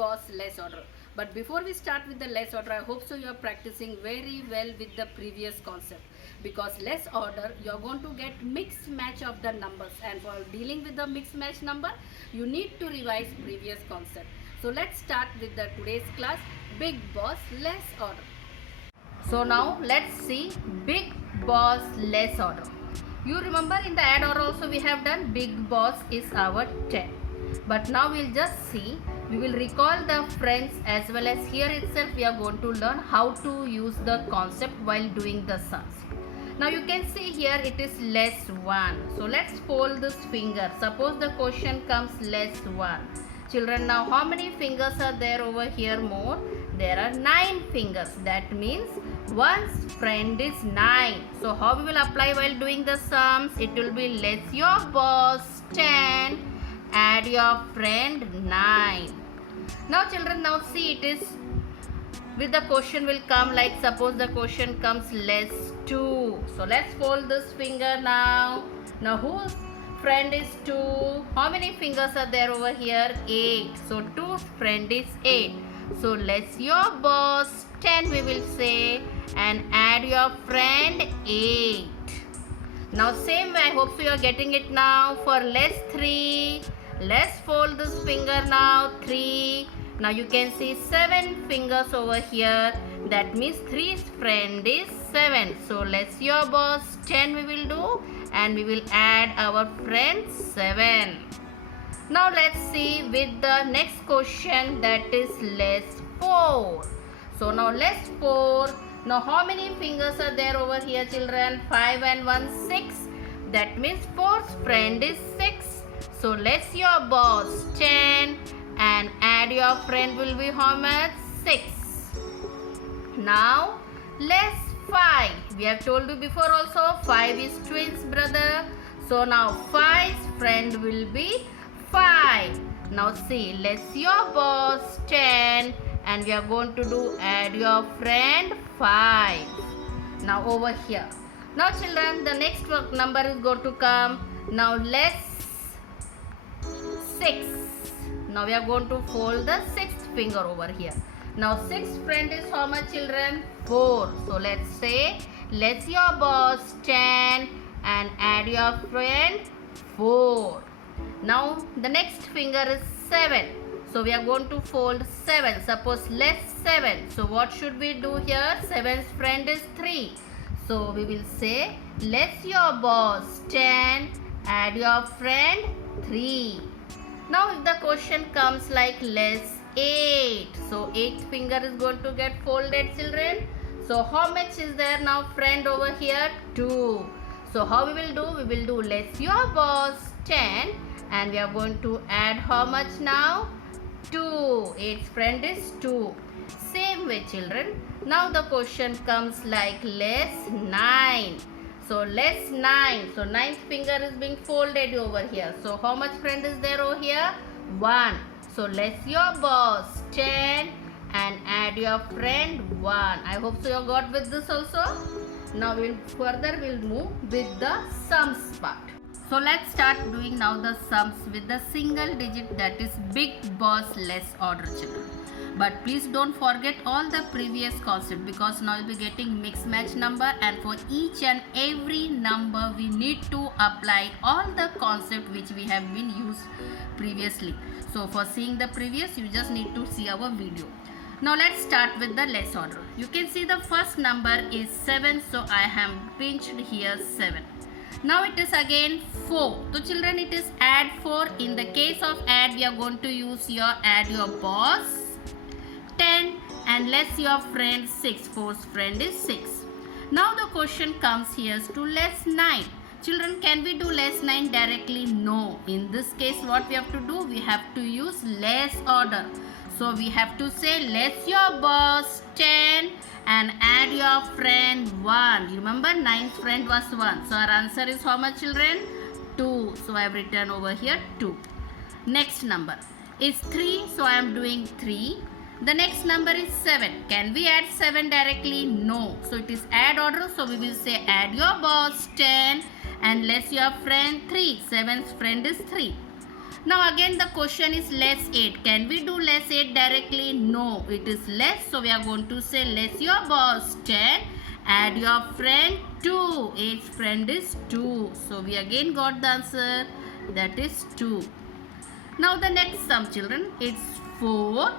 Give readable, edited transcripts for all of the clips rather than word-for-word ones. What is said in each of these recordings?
boss less order. But before we start with the less order, I hope so you are practicing very well with the previous concept, because less order you are going to get mixed match of the numbers, and for dealing with the mixed match number you need to revise previous concept. So let's start with the today's class, big boss less order. So now let's see big boss less order. You remember in the add order also we have done big boss is our 10. But now we'll just see, we will recall the friends as well as here itself we are going to learn how to use the concept while doing the sums. Now you can see here it is less 1. So let's fold this finger. Suppose the question comes less 1. Children, now how many fingers are there over here more? There are 9 fingers. That means one's friend is 9. So how we will apply while doing the sums? It will be less your boss 10, add your friend 9. Now children, now see it is with the question will come like, suppose the question comes less 2. So let's fold this finger now. Now whose friend is 2? How many fingers are there over here? 8. So 2's friend is 8. So less your boss 10 we will say, and add your friend 8. Now same way, I hope so you are getting it now. For less 3, let's fold this finger now, 3. Now you can see 7 fingers over here. That means 3's friend is 7. So less your boss 10 we will do, and we will add our friend 7. Now let's see with the next question, that is less 4. So now less 4. Now how many fingers are there over here children? 5 and 1, 6. That means 4's friend is 6. So less your boss 10, and add your friend will be how much? 6. Now less 5. We have told you before also 5 is twins brother. So now 5's friend will be 5. Now see, less your boss 10, and we are going to do add your friend 5. Now over here. Now children, the next number is going to come. Now less 6. Now we are going to fold the 6th finger over here. Now 6th friend is how much children? 4. So let's say less your boss 10, and add your friend 4. Now the next finger is 7. So we are going to fold 7. Suppose less 7. So what should we do here? 7's friend is 3. So we will say less your boss 10, add your friend 3. Now if the question comes like less 8. So 8th finger is going to get folded children. So how much is there now friend over here? 2. So how we will do? We will do less your boss 10, and we are going to add how much now? 2. 8th friend is 2. Same way children. Now the question comes like less 9. So less 9. So 9th finger is being folded over here. So how much friend is there over here? 1. So less your boss 10, and add your friend 1. I hope so you got with this also. Now we'll move with the sums part. So let's start doing now the sums with the single digit, that is big boss less order children. But please don't forget all the previous concept, because now you'll be getting mix match number, and for each and every number we need to apply all the concept which we have been used previously. So for seeing the previous, you just need to see our video. Now let's start with the less order. You can see the first number is 7. So I have pinched here 7. Now it is again 4. So children, it is add 4. In the case of add, we are going to use your add your boss 10, and less your friend 6. 4's friend is 6. Now the question comes here to less 9. Children, can we do less 9 directly? No. In this case, what we have to do? We have to use less order. So we have to say less your boss 10, and add your friend 1. You remember 9th friend was 1. So our answer is how much children? 2. So I have written over here 2. Next number is 3. So I am doing 3. The next number is 7. Can we add 7 directly? No. So it is add order. So we will say add your boss 10, and less your friend 3. 7's friend is 3. Now again the question is less 8. Can we do less 8 directly? No, it is less. So we are going to say less your boss 10. Add your friend 2. 8's friend is 2. So we again got the answer. That is 2. Now the next sum, children. It's 4.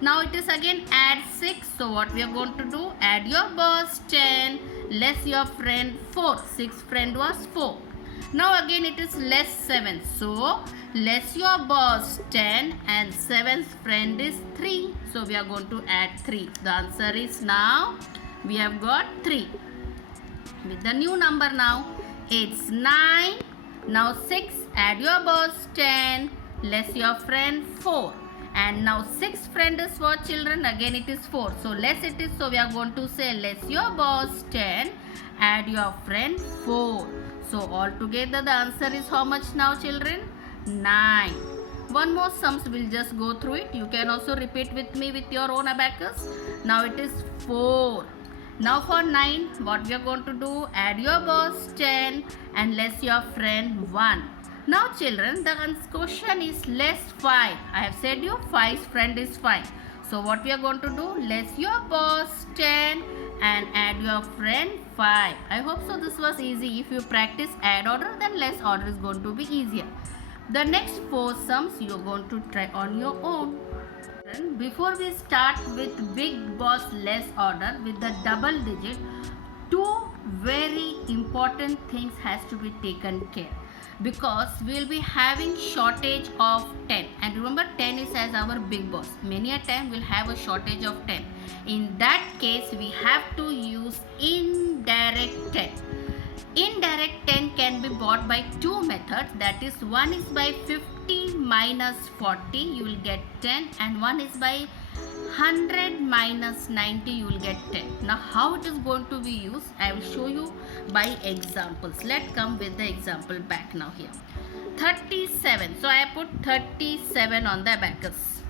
Now it is again add 6. So what we are going to do? Add your boss 10. Less your friend 4. 6 friend was 4. Now again it is less 7. So less your boss 10 and 7's friend is 3. So we are going to add 3. The answer is now we have got 3. With the new number now, it's 9. Now 6, add your boss 10, less your friend 4. And now 6 friend is what, children? Again it is 4. So less it is, so we are going to say less your boss 10, add your friend 4. So altogether the answer is how much now, children? 9. One more sums, we'll just go through it. You can also repeat with me with your own abacus. Now it is 4. Now for 9, what we are going to do? Add your boss 10 and less your friend 1. Now children, the question is less 5. I have said you 5's friend is 5. So what we are going to do? Less your boss 10 and add your friend 5. I hope so this was easy. If you practice add order, then less order is going to be easier. The next 4 sums you are going to try on your own. Before we start with big boss less order with the double digit, 2 very important things has to be taken care, because we will be having shortage of 10, and remember 10 is as our big boss. Many a time we will have a shortage of 10. In that case we have to use indirect 10. Indirect 10 can be bought by 2 methods, that is, one is by 50 minus 40 you will get 10, and one is by 100 minus 90 you will get 10. Now how it is going to be used, I will show you by examples. Let's come with the example back now here. 37. So I put 37 on the abacus.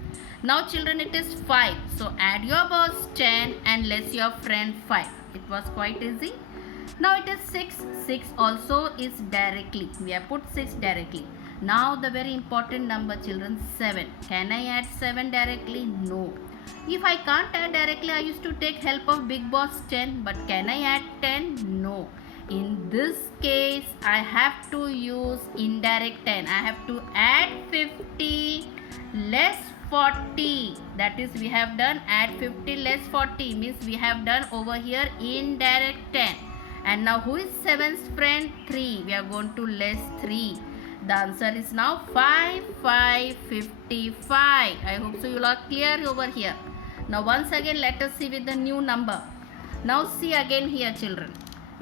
Now children it is 5. So add your boss 10 and less your friend 5. It was quite easy. Now it is 6. 6 also is directly. We have put 6 directly. Now the very important number, children, 7. Can I add 7 directly? No. If I can't add directly, I used to take help of big boss 10. But can I add 10? No. In this case, I have to use indirect 10. I have to add 50 less 40. That is, we have done add 50 less 40. Means we have done over here indirect 10. And now who is 7's friend? 3. We are going to less 3. The answer is now 5, 5, 55. I hope so you are clear over here. Now once again let us see with the new number. Now see again here, children.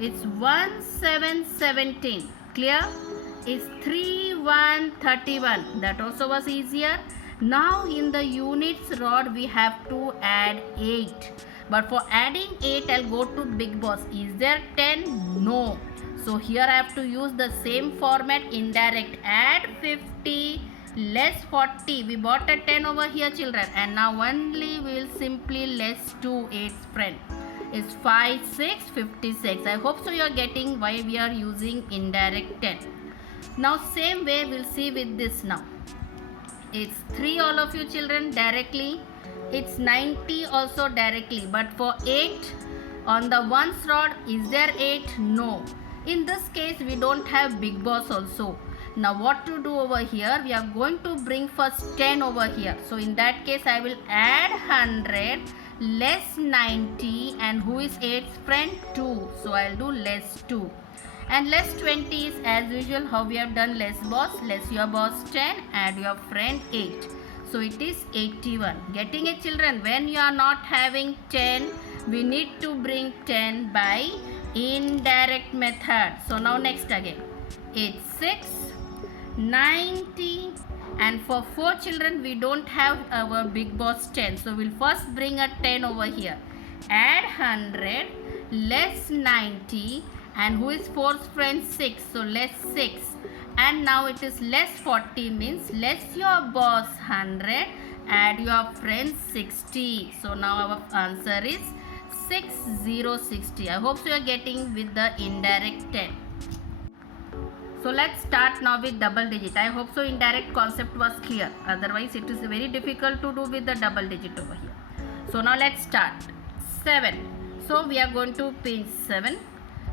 It's 1, 7, 17. Clear? It's 3, 1, 31. That also was easier. Now in the units rod we have to add 8. But for adding 8, I'll go to big boss. Is there 10? No. So here I have to use the same format, indirect. Add 50 less 40. We bought a 10 over here, children. And now only we will simply less 2, 8's friend. It's 5, 6, 56. I hope so you are getting why we are using indirect 10. Now same way we'll see with this now. It's 3 all of you children directly. It's 90 also directly. But for 8 on the ones rod, is there 8? No. In this case we don't have big boss also. Now what to do over here? We are going to bring first 10 over here. So in that case I will add 100 less 90, and who is 8's friend? 2. So I'll do less 2. And less 20 is as usual how we have done less boss. Less your boss 10, add your friend 8. So it is 81. Getting it, children? When you are not having 10, we need to bring 10 by indirect method. So now next again. It's 6, 90, and for 4 children we don't have our big boss 10. So we'll first bring a 10 over here. Add 100 less 90, and who is 4's friend? 6. So less 6. And now it is less 40, means less your boss 100, add your friend 60. So now our answer is 6060. I hope so you are getting with the indirect 10. So let's start now with double digit. I hope so indirect concept was clear. Otherwise it is very difficult to do with the double digit over here. So now let's start. 7. So we are going to pinch 7.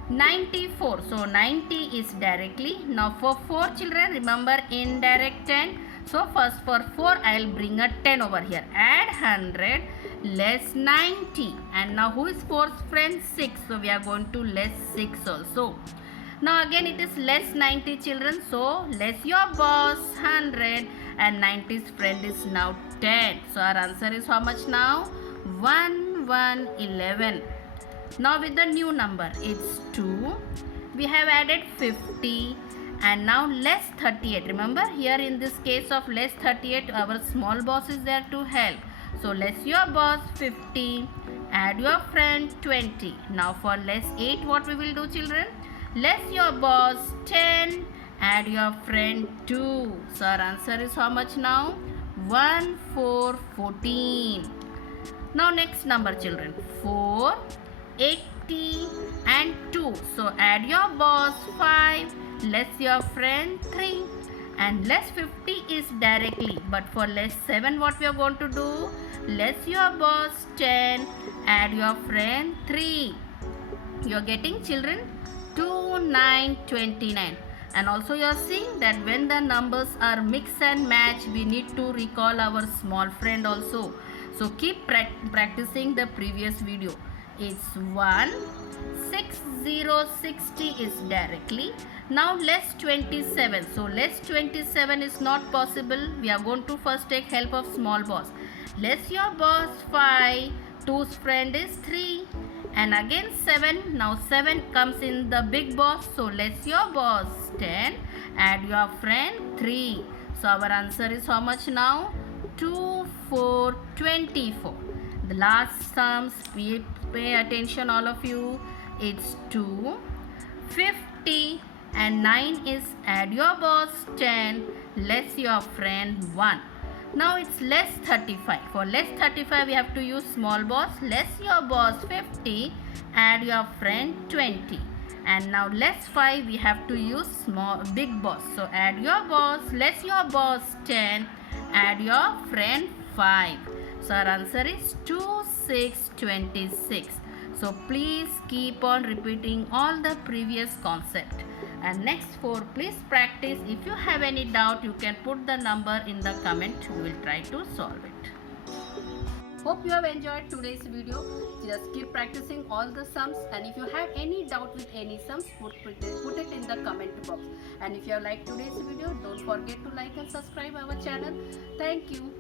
94. So 90 is directly. Now for 4 children, remember indirect 10. So first for 4 I will bring a 10 over here. Add 100 less 90. And now who is 4's friend? 6. So we are going to less 6 also. Now again it is less 90 children. So less your boss 100 and 90's friend is now 10. So our answer is how much now? 11. Now with the new number, it's 2. We have added 50 and now less 38. Remember here in this case of less 38, our small boss is there to help. So less your boss 50, add your friend 20. Now for less 8, what we will do children? Less your boss 10, add your friend 2. So our answer is how much now? 14. Now next number children, 4, 80 and 2. So add your boss 5, less your friend 3 and less 50 is directly. But for less 7 what we are going to do? Less your boss 10, add your friend 3. You are getting children? 2, 9, 29. And also you are seeing that when the numbers are mix and match, we need to recall our small friend also. So keep practicing the previous video. It's 1, 6, 0, 60 is directly. Now less 27. So less 27 is not possible. We are going to first take help of small boss. Less your boss 5, 2's friend is 3 and again 7. Now 7 comes in the big boss. So less your boss 10, add your friend 3. So our answer is how much now? 2, 4, 24. The last sums, pay attention all of you. It's 2, 50 and 9 is add your boss 10, less your friend 1. Now it's less 35. For less 35 we have to use small boss. Less your boss 50, add your friend 20. And now less 5 we have to use big boss. So add your boss, less your boss 10, add your friend 5. So our answer is 2, 6, 26. So please keep on repeating all the previous concept. And next 4, please practice. If you have any doubt, you can put the number in the comment. We will try to solve it. Hope you have enjoyed today's video. Just keep practicing all the sums. And if you have any doubt with any sums, put it in the comment box. And if you have liked today's video, don't forget to like and subscribe our channel. Thank you.